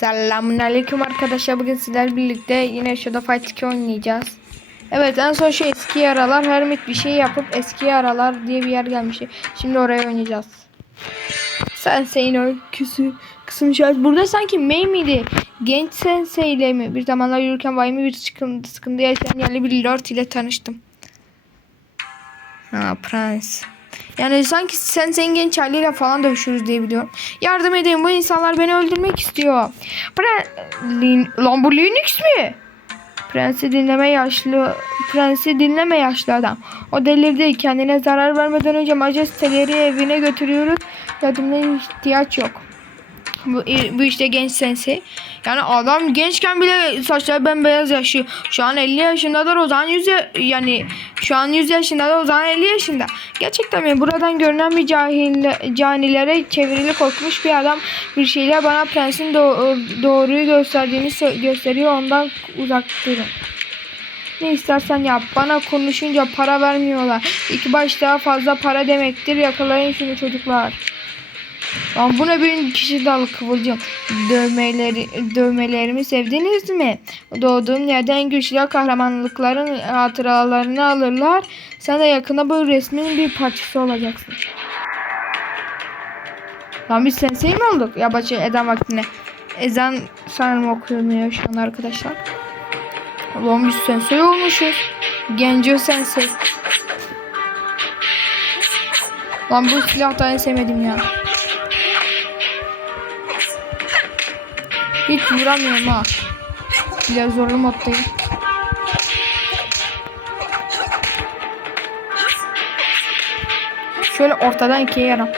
Selamünaleyküm arkadaşlar. Bugün sizlerle birlikte yine Shadow Fight 2 oynayacağız. Evet en son şu eski yaralar Hermit bir şey yapıp eski yaralar diye bir yer gelmişti. Şimdi oraya oynayacağız. Sensei'nin öyküsü kısım şöyle. Burada sanki Mei miydi? Genç Sensei ile mi? Bir zamanlar yürürken vahimi bir sıkıntı, sıkıntı yaşayan yerli bir lord ile tanıştım. Ha prens. Yani sanki Sensei'nin genç haliyle falan dövüşürüz diye biliyorum. Yardım edin bu insanlar beni öldürmek istiyor. Pre Lin Lan bu Linux mi? Prensi dinleme yaşlı Prensi dinleme yaşlı adam. O delirdi. Kendine zarar vermeden önce majesteleri evine götürüyoruz. Yardımına ihtiyaç yok. Bu, bu işte genç sensi. Yani adam gençken bile saçları bembeyaz yaşıyor. Şu an 50 yaşındadır o zaman 100 ya- yani şu an 100 yaşındadır o zaman 50 yaşında. Gerçekten mi? Buradan görünen bir cahil, canilere çevrili korkmuş bir adam bir şeyler bana prensin doğ- doğruyu gösterdiğini gösteriyor ondan uzak durun. Ne istersen yap. Bana konuşunca para vermiyorlar. İki baş daha fazla para demektir. Yakalayın şunu çocuklar. Lan bu ne bir kişi dalı kıvılcım. Dövmeleri, dövmelerimi sevdiniz mi? Doğduğum yerden en güçlü kahramanlıkların hatıralarını alırlar. Sen de yakında bu resmin bir parçası olacaksın. Lan biz sensei mi olduk? Ya başı ezan vaktine. Ezan sanırım okunuyor şu an arkadaşlar. Lan biz sensei olmuşuz. Genco sensei. Lan bu silah da en sevmedim ya. Hiç vuramıyorum ha. Biraz zorlu moddayım. Şöyle ortadan ikiye yaram.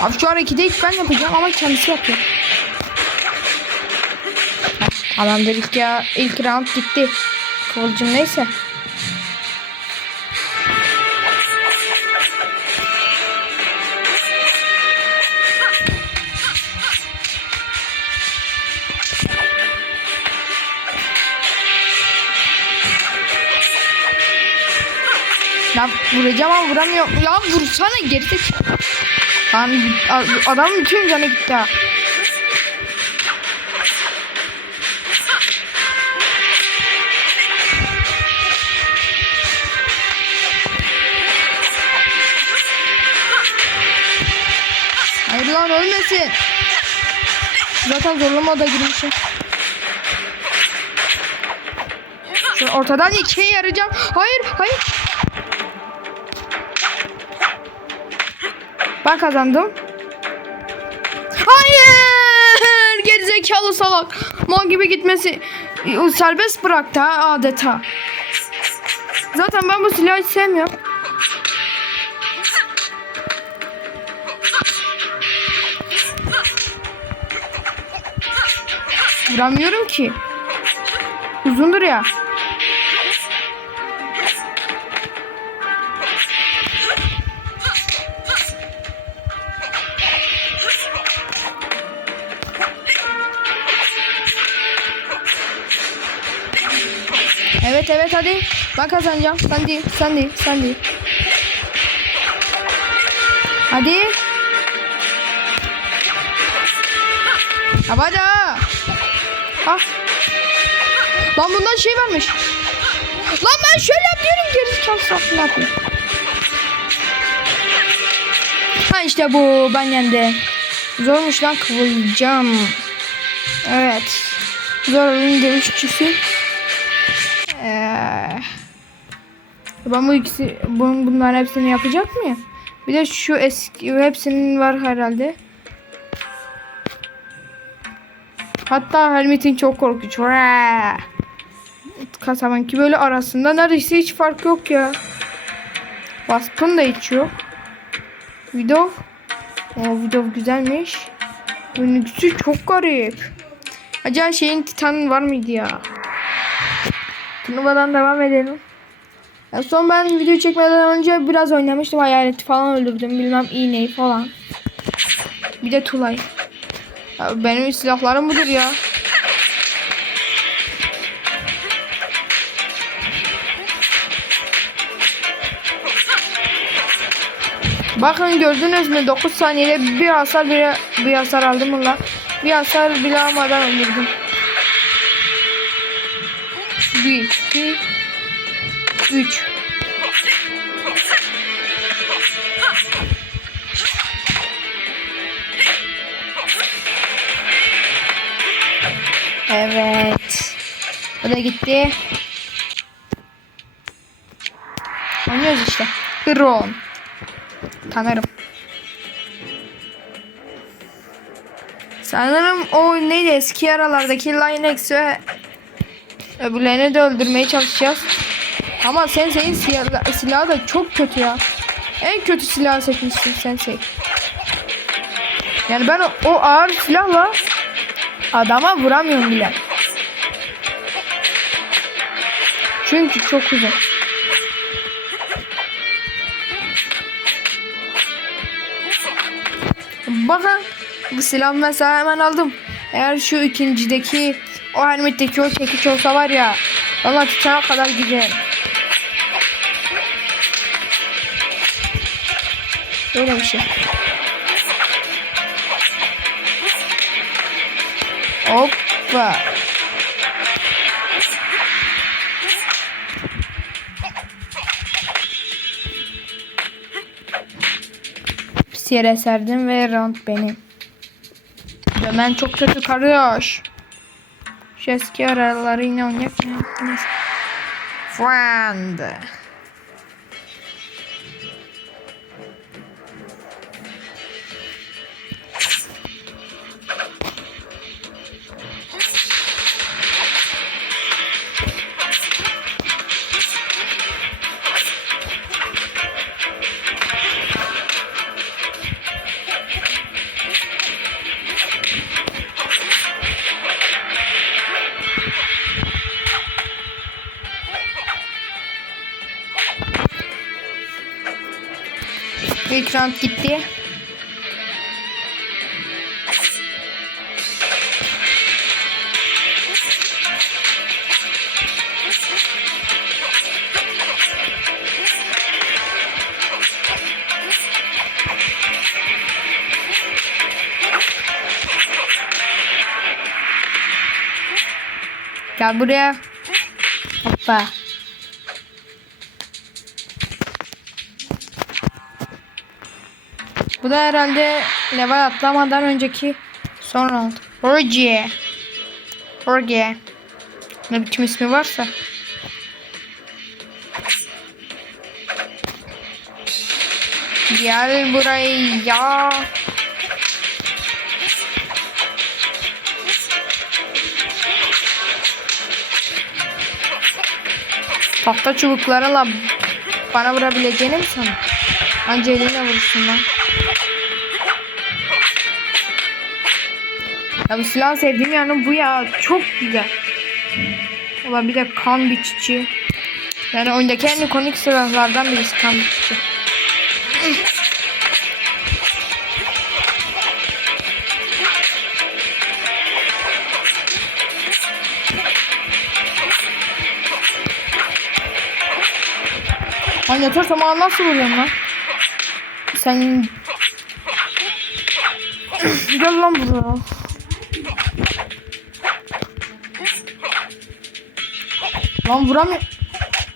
Abi şu hareketi ilk ben yapacağım ama kendisi yapıyor. Heh, Tamamdır ilk ya ilk round gitti. Kıvılcım neyse. Ya vuracağım ama vuramıyorum. Ya vursana gerizek. Lan a- adam bütün canı gitti ha. Hayır lan ölmesin. Zaten zorlu moda girmişim. Şu ortadan ikiye yarayacağım. Hayır, hayır. Ben kazandım. Hayır! Gerizekalı salak. Mal gibi gitmesi o serbest bıraktı ha adeta. Zaten ben bu silahı hiç sevmiyorum. Vuramıyorum ki. Uzundur ya. Evet evet hadi. Ben kazanacağım. Sen değil. Sen değil. Sen değil. Hadi. Hadi. Ah. Lan bundan şey varmış. Lan ben şöyle yapıyorum geri çalsam ne? Ha işte bu ben yendim. Zormuş lan kıvılcım. Evet. Zor oyun dövüşçüsü. Ee, ben bu ikisi bun, bunların hepsini yapacak mıyım? Bir de şu eski hepsinin var herhalde. Hatta Helmet'in çok korkunç. Kasabanki böyle arasında neredeyse hiç fark yok ya. Wasp'ın da hiç yok. Video. O video güzelmiş. Önlüksü çok garip. Acaba şeyin titanı var mıydı ya? Turnuvadan devam edelim. En son ben video çekmeden önce biraz oynamıştım. Hayaleti falan öldürdüm. Bilmem iğneyi falan. Bir de Tulay. Ya benim silahlarım budur ya. Bakın gördünüz mü 9 saniyede bir hasar bile bir hasar aldım lan? Bir hasar bile almadan öldürdüm. 1 2 3 Evet. O da gitti. Oynuyoruz işte. Hron. Tanırım. Sanırım o neydi eski aralardaki Linex ve öbürlerini de öldürmeye çalışacağız. Ama Sensei'nin silahı, silahı da çok kötü ya. En kötü silahı seçmişsin Sensei. Yani ben o, o ağır silahla adama vuramıyorum bile. Çünkü çok uzun. Bakın bu silah mesela hemen aldım. Eğer şu ikincideki o helmetteki o çekiç olsa var ya valla tutana kadar giderim. Böyle bir şey. Hoppa. Pis yere serdim ve round benim. Dömen çok kötü karıyor. Şu eski araları yine oynayacak mı? Friend. İlk round gitti. Gel buraya. Hoppa. Bu da herhalde level atlamadan önceki son round. Orgie. Orgie. Ne biçim ismi varsa. Gel buraya. Tahta çubuklarla bana vurabileceğini mi sanıyorsun? Anca eline vurursun lan. Ya bu silah sevdiğim yanı bu ya. Çok güzel. Ulan bir de kan biçici. Yani oyundaki en ikonik silahlardan birisi kan biçici. Lan yeter tamam nasıl vuruyorsun lan? Sen Gel lan buraya. Lan vuramıyor.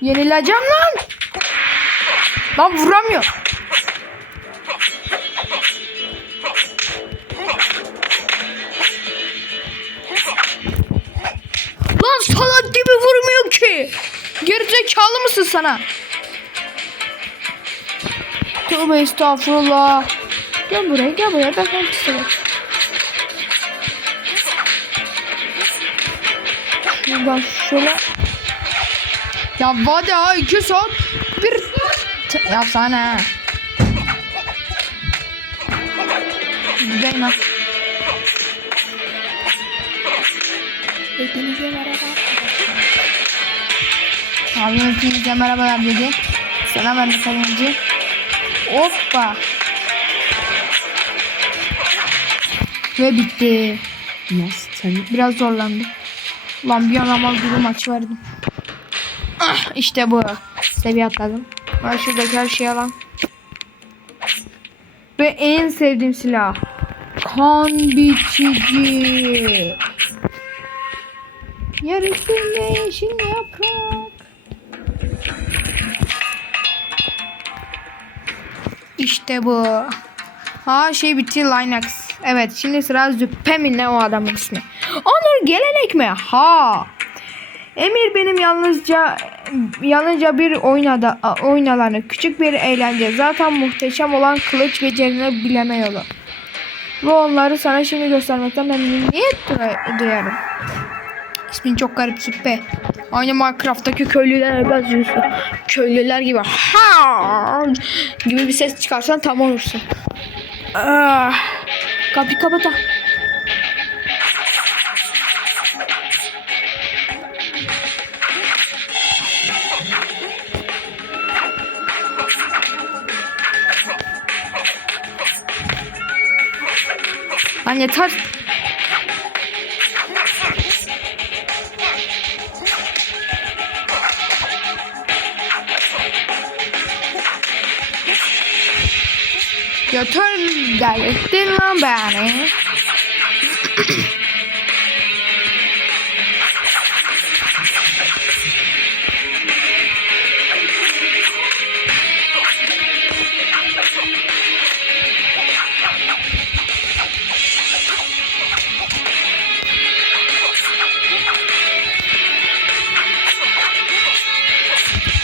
Yenileceğim lan. Lan vuramıyor. Lan salak gibi vurmuyor ki. Gerizekalı mısın sana? Tövbe estağfurullah. Gel buraya gel buraya ben ben istedim. Şuradan şöyle. Ya vade ha iki saat bir T- ya sana. Gideyim ha. Hepinize merhaba. Abim hepinize merhabalar dedi. Selam ben de kalınca. Hoppa. Ve bitti. Nasıl. Biraz zorlandım. Ulan bir an ama durum maç verdim. İşte bu. Seviye atladım. Ben şuradaki her şeyi alan. Ve en sevdiğim silah. Kan biçici. Yer yeşil yaprak. İşte bu. Ha şey bitti Linux. Evet şimdi sıra Züppe ne o adamın ismi. Onur gelenek mi? Ha. Emir benim yalnızca yalnızca bir oynada oynalanı küçük bir eğlence. Zaten muhteşem olan kılıç becerini bileme yolu. Ve onları sana şimdi göstermekten memnuniyet duy- duyarım. İsmin çok garip Züppe. Aynı Minecraft'taki köylülere benziyorsun. Köylüler gibi ha gibi bir ses çıkarsan tam olursun. Ah, kapıyı kapat. Lan yeter. Yeter delirttin lan beni.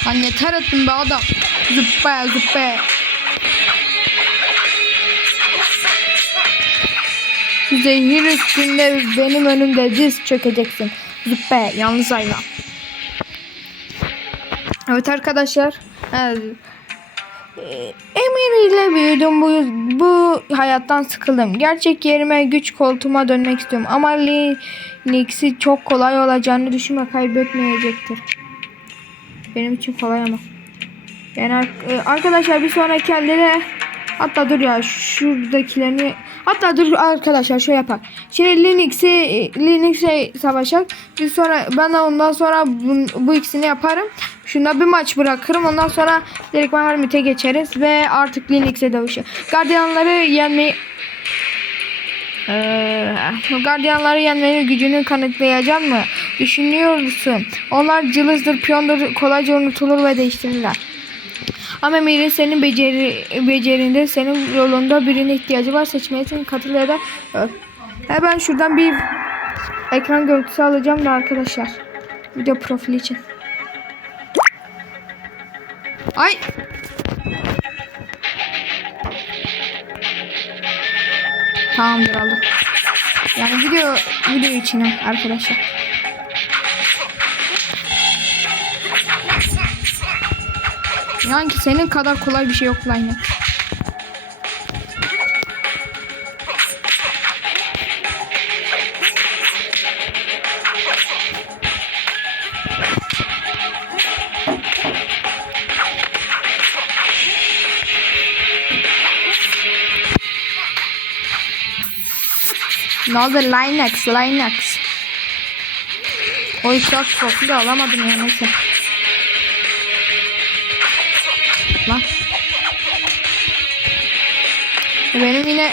Lan yeter ettin be adam. Zıppe zıppe. Zehir üstünde benim önümde diz çökeceksin. Züppe yalnız hayvan. Evet arkadaşlar. Ee, Emir ile büyüdüm bu, bu hayattan sıkıldım. Gerçek yerime güç koltuğuma dönmek istiyorum. Ama Linux'i çok kolay olacağını düşünme kaybetmeyecektir. Benim için kolay ama. Yani e, arkadaşlar bir sonraki elde de hatta dur ya şuradakilerini hatta dur arkadaşlar şöyle yapar. Şimdi Linux'i Linux'e savaşacak. Bir sonra ben de ondan sonra bu, bu ikisini yaparım. Şunda bir maç bırakırım. Ondan sonra direkt Hermit'e geçeriz ve artık Linux'e dövüşü. Gardiyanları yenmeyi ee, gardiyanları yenmenin gücünü kanıtlayacak mı? Düşünüyorsun. Onlar cılızdır, piyondur, kolayca unutulur ve değiştirirler. Ama Emir'in senin beceri, becerinde, senin yolunda birine ihtiyacı var. Seçmeye seni katıl öl. Ha, ben şuradan bir ekran görüntüsü alacağım da arkadaşlar. Video profili için. Ay! Tamamdır aldım. Yani video video için arkadaşlar. Yani ki senin kadar kolay bir şey yok lan ya. Ne oldu Linux Linux. O çok da alamadım ya neyse. Lan. Benim yine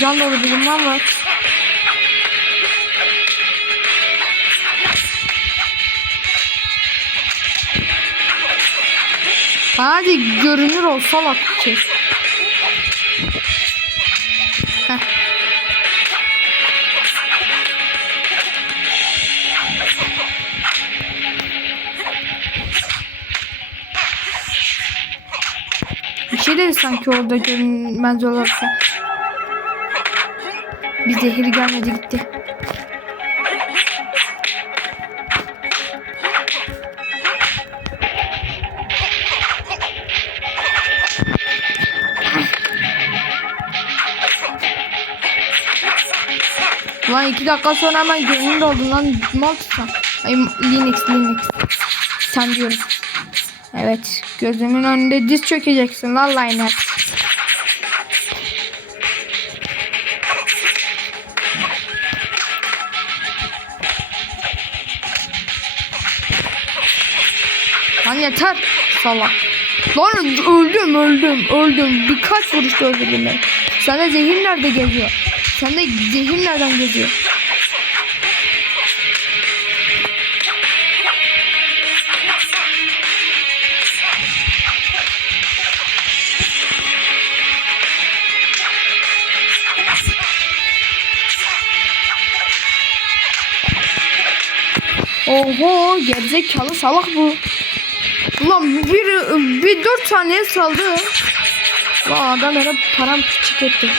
can dolu durumlar var. Hadi görünür ol salak şey. Dedi sanki orada görünmez olurken. Bir zehir gelmedi gitti. Lan iki dakika sonra hemen görünür oldun lan. Mal sen. Ay Linux Linux. Sen diyorum. Evet. Gözümün önünde diz çökeceksin lan Linux. Lan yeter. Salak. Lan öldüm öldüm öldüm. Birkaç vuruşta öldürdüm ben. Sende zehir nerede geziyor? Sende zehir nereden geziyor? Oho gerizekalı salak bu. Ulan bir, bir dört saniye saldı. Lan adam bana param küçük etti.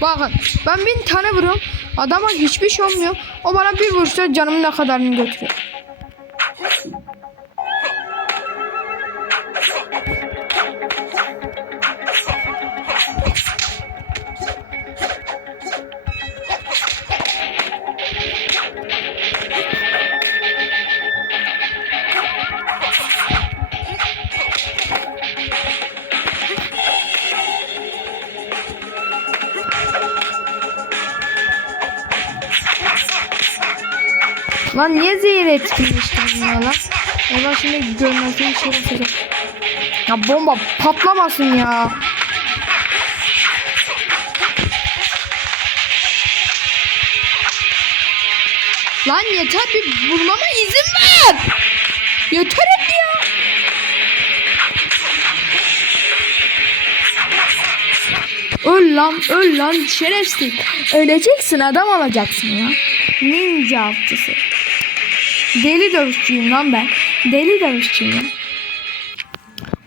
Bakın ben bin tane vuruyorum. Adama hiçbir şey olmuyor. O bana bir vuruşta canımın ne kadarını götürüyor. Zehir etkinleştirmiyor lan? Eyvah şimdi görmezden şey yapacak. Ya bomba patlamasın ya. Lan yeter bir vurmama izin ver. Yeter hep ya. Öl lan öl lan şerefsiz. Öleceksin adam olacaksın ya. Ninja avcısı. Deli dövüşçüyüm lan ben. Deli dövüşçüyüm.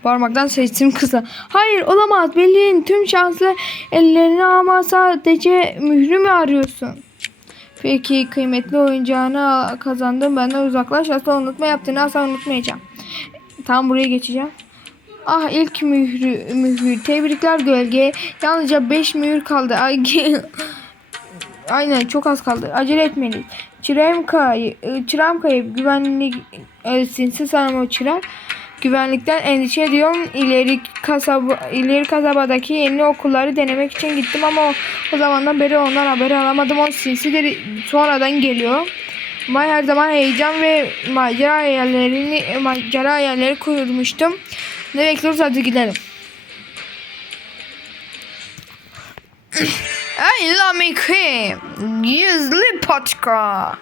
Parmaktan seçtim kısa. Hayır olamaz. Belliğin tüm şanslı ellerini ama sadece mührü mü arıyorsun? Peki kıymetli oyuncağını kazandım. Benden uzaklaş. Asla unutma yaptığını asla unutmayacağım. Tam buraya geçeceğim. Ah ilk mührü, mührü. Tebrikler gölge. Yalnızca 5 mühür kaldı. Ay, Aynen çok az kaldı. Acele etmeliyiz. Çırağım kayıp, çırağım kayıp. Güvenlik e, sinsi sanırım o çırak. Güvenlikten endişe ediyorum. İleri kasaba, ileri kasabadaki yeni okulları denemek için gittim ama o, o zamandan beri ondan haberi alamadım. O sinsi sonradan geliyor. Ama her zaman heyecan ve macera hayallerini macera hayalleri kurmuştum. Ne bekliyoruz hadi gidelim. Ej, lamy him! Jest lipaczka!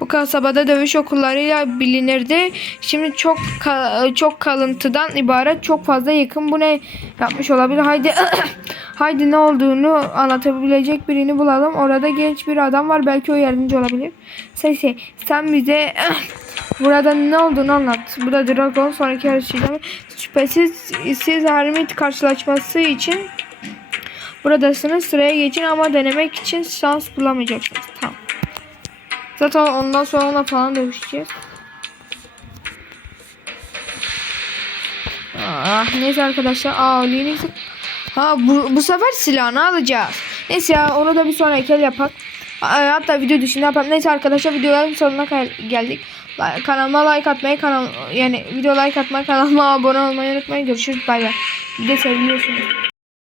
Bu kasabada dövüş okullarıyla bilinirdi. Şimdi çok ka- çok kalıntıdan ibaret çok fazla yakın bu ne yapmış olabilir? Haydi haydi ne olduğunu anlatabilecek birini bulalım. Orada genç bir adam var. Belki o yardımcı olabilir. Sesi sen bize burada ne olduğunu anlat. Bu da Dragon sonraki yarışıyla şüphesiz siz Hermit karşılaşması için buradasınız. Sıraya geçin ama denemek için şans bulamayacaksınız. Tamam. Zaten ondan sonra ona falan dövüşeceğiz. Ah neyse arkadaşlar. Aa Linux. Ha bu, bu sefer silahını alacağız. Neyse ya onu da bir sonraki el yapak. Aa, Hatta video dışında yapalım. Neyse arkadaşlar videoların sonuna geldik. Like- Kanalıma like atmayı kanal yani video like atmayı kanalıma abone olmayı unutmayın. Görüşürüz bay bay. Bir de seviliyorsunuz.